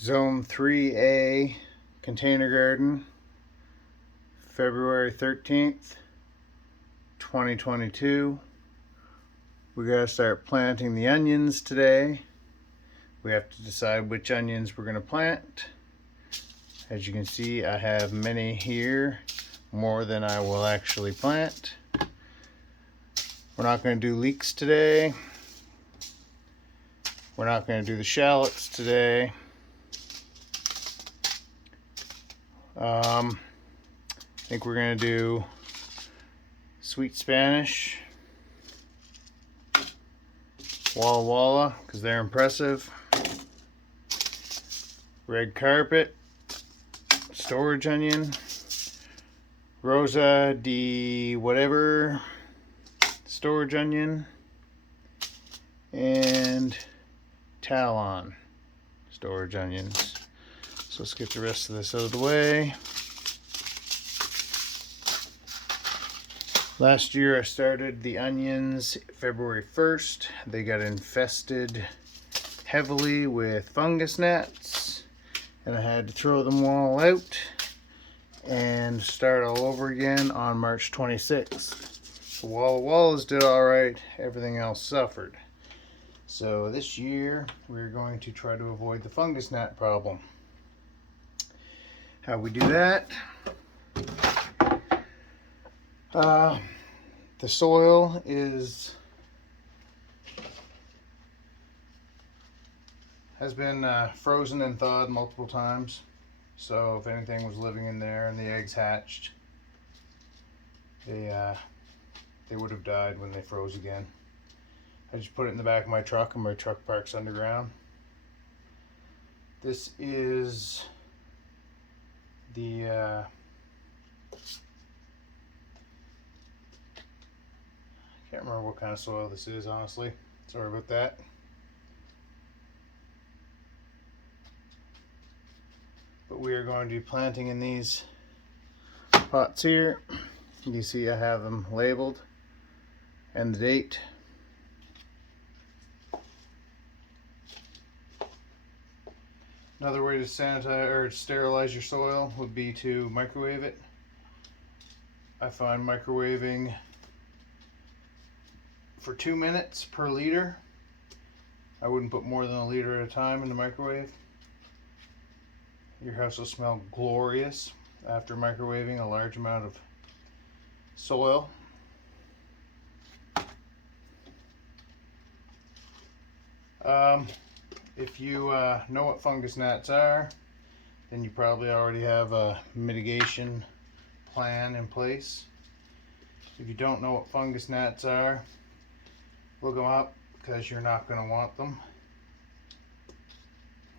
Zone 3A container garden, February 13th, 2022. We gotta start planting the onions today. We have to decide which onions we're gonna plant. As you can see, I have many here, more than I will actually plant. We're not gonna do leeks today. We're not gonna do the shallots today. I think we're gonna do sweet Spanish, Walla Walla, because they're impressive, red carpet, storage onion, Rosa de whatever, storage onion, and Talon, storage onions. So let's get the rest of this out of the way. Last year I started the onions February 1st. They got infested heavily with fungus gnats, and I had to throw them all out and start all over again on March 26th. The Walla Wallas did alright, everything else suffered. So this year we're going to try to avoid the fungus gnat problem. How we do that? The soil has been frozen and thawed multiple times. So if anything was living in there and the eggs hatched, they would have died when they froze again. I just put it in the back of my truck, and my truck parks underground. This is the can't remember what kind of soil this is, honestly. Sorry about that. But we are going to be planting in these pots here. You can see I have them labeled and the date. Another way to sanitize or sterilize your soil would be to microwave it. I find microwaving for 2 minutes per liter. I wouldn't put more than a liter at a time in the microwave. Your house will smell glorious after microwaving a large amount of soil. If you know what fungus gnats are, then you probably already have a mitigation plan in place. If you don't know what fungus gnats are, look them up, because you're not going to want them.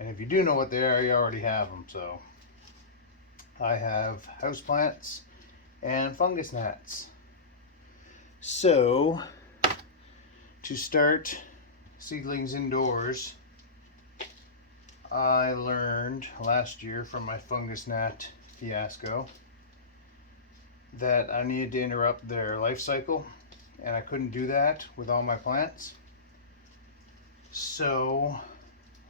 And if you do know what they are, you already have them. So I have houseplants and fungus gnats. So to start seedlings indoors, I learned last year from my fungus gnat fiasco that I needed to interrupt their life cycle, and I couldn't do that with all my plants. So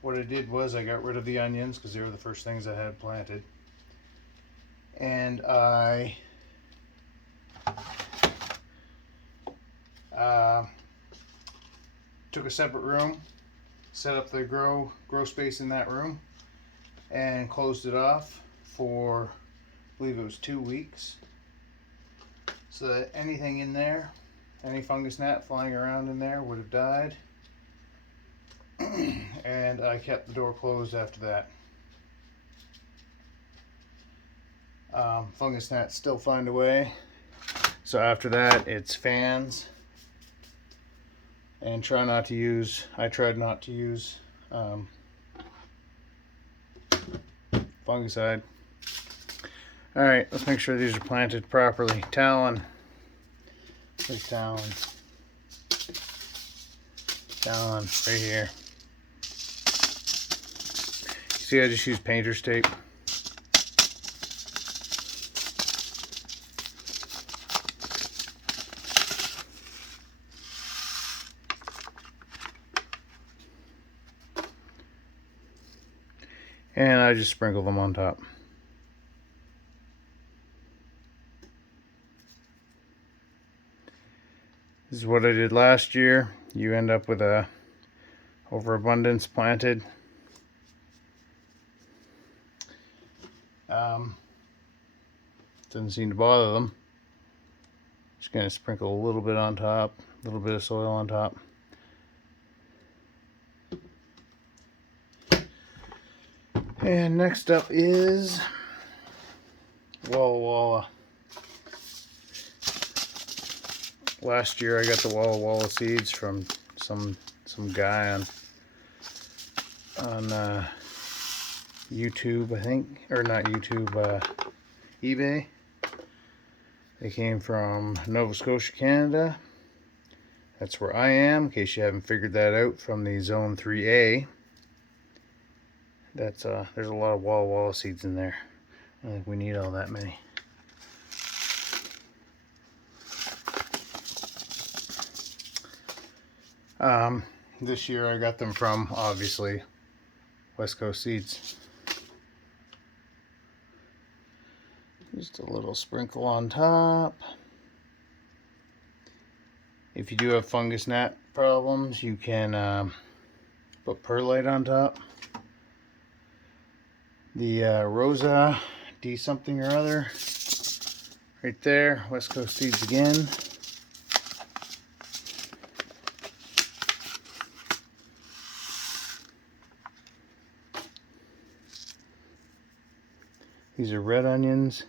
what I did was I got rid of the onions, because they were the first things I had planted, and I took a separate room, set up the grow space in that room, and closed it off for, I believe it was 2 weeks, so that anything in there, any fungus gnat flying around in there, would have died. And I kept the door closed after that. Fungus gnats still find a way, so after that it's fans. And I tried not to use fungicide. Alright, let's make sure these are planted properly. Talon. Where's Talon? Talon, right here. See, I just used painter's tape. and I just sprinkle them on top. This is what I did last year. You end up with a overabundance planted. Doesn't seem to bother them. Just going to sprinkle a little bit on top, a little bit of soil on top. And next up is Walla Walla. Last year I got the Walla Walla seeds from some guy on YouTube, I think, or not YouTube, eBay. They came from Nova Scotia, Canada. That's where I am, in case you haven't figured that out from the Zone 3A. That's there's a lot of Walla Walla seeds in there. I don't think we need all that many. This year I got them from, obviously, West Coast Seeds. Just a little sprinkle on top. If you do have fungus gnat problems, you can put perlite on top. The Rosa D something or other, right there, West Coast Seeds again. These are red onions.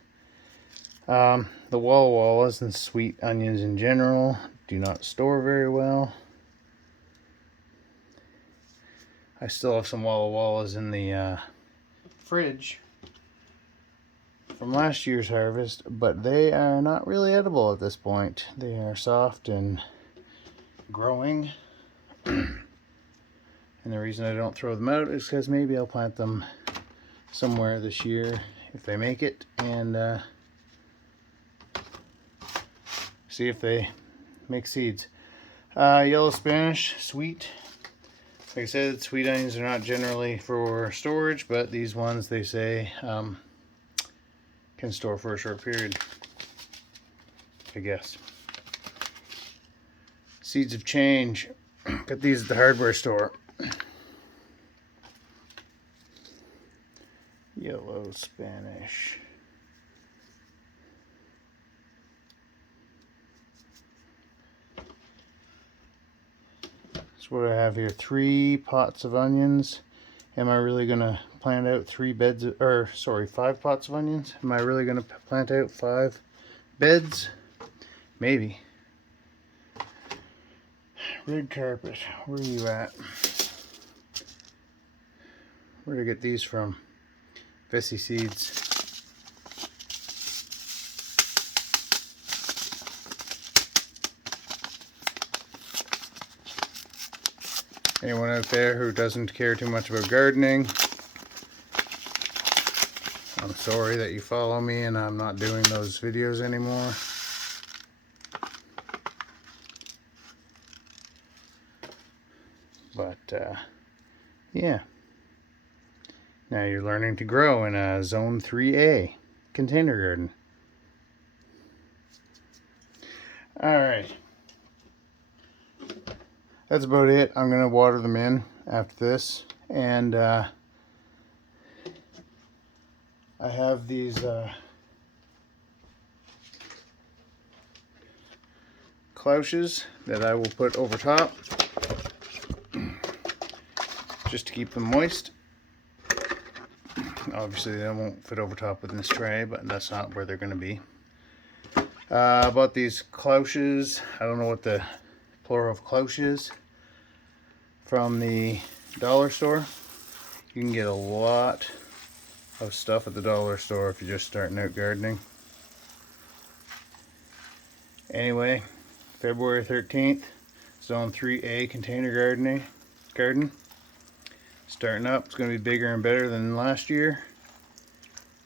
The Walla Wallas and sweet onions in general do not store very well. I still have some Walla Wallas in the fridge from last year's harvest, but they are not really edible at this point. They are soft and growing. And the reason I don't throw them out is because maybe I'll plant them somewhere this year if they make it, and see if they make seeds. Yellow Spanish, sweet. Like I said, sweet onions are not generally for storage, but these ones, they say, can store for a short period, I guess. Seeds of Change. Got these at the hardware store. Yellow Spanish. That's what I have here. 3 pots of onions. Am I really gonna plant out 5 pots of onions? Am I really gonna plant out 5 beds? Maybe. Red carpet. Where are you at? Where did I get these from? Bessie Seeds. Anyone out there who doesn't care too much about gardening, I'm sorry that you follow me and I'm not doing those videos anymore. But yeah, now you're learning to grow in a Zone 3A container garden. Alright, that's about it. I'm going to water them in after this, and I have these clouches that I will put over top just to keep them moist. Obviously they won't fit over top with this tray, but that's not where they're going to be. About these clouches, I don't know what the plural of clouche is. From the dollar store, you can get a lot of stuff at the dollar store if you're just starting out gardening. Anyway, February 13th, Zone 3A container garden. Starting up. It's going to be bigger and better than last year.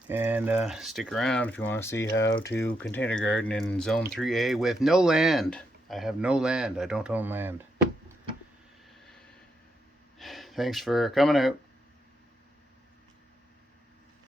And stick around if you want to see how to container garden in Zone 3A with no land. I have no land. I don't own land. Thanks for coming out.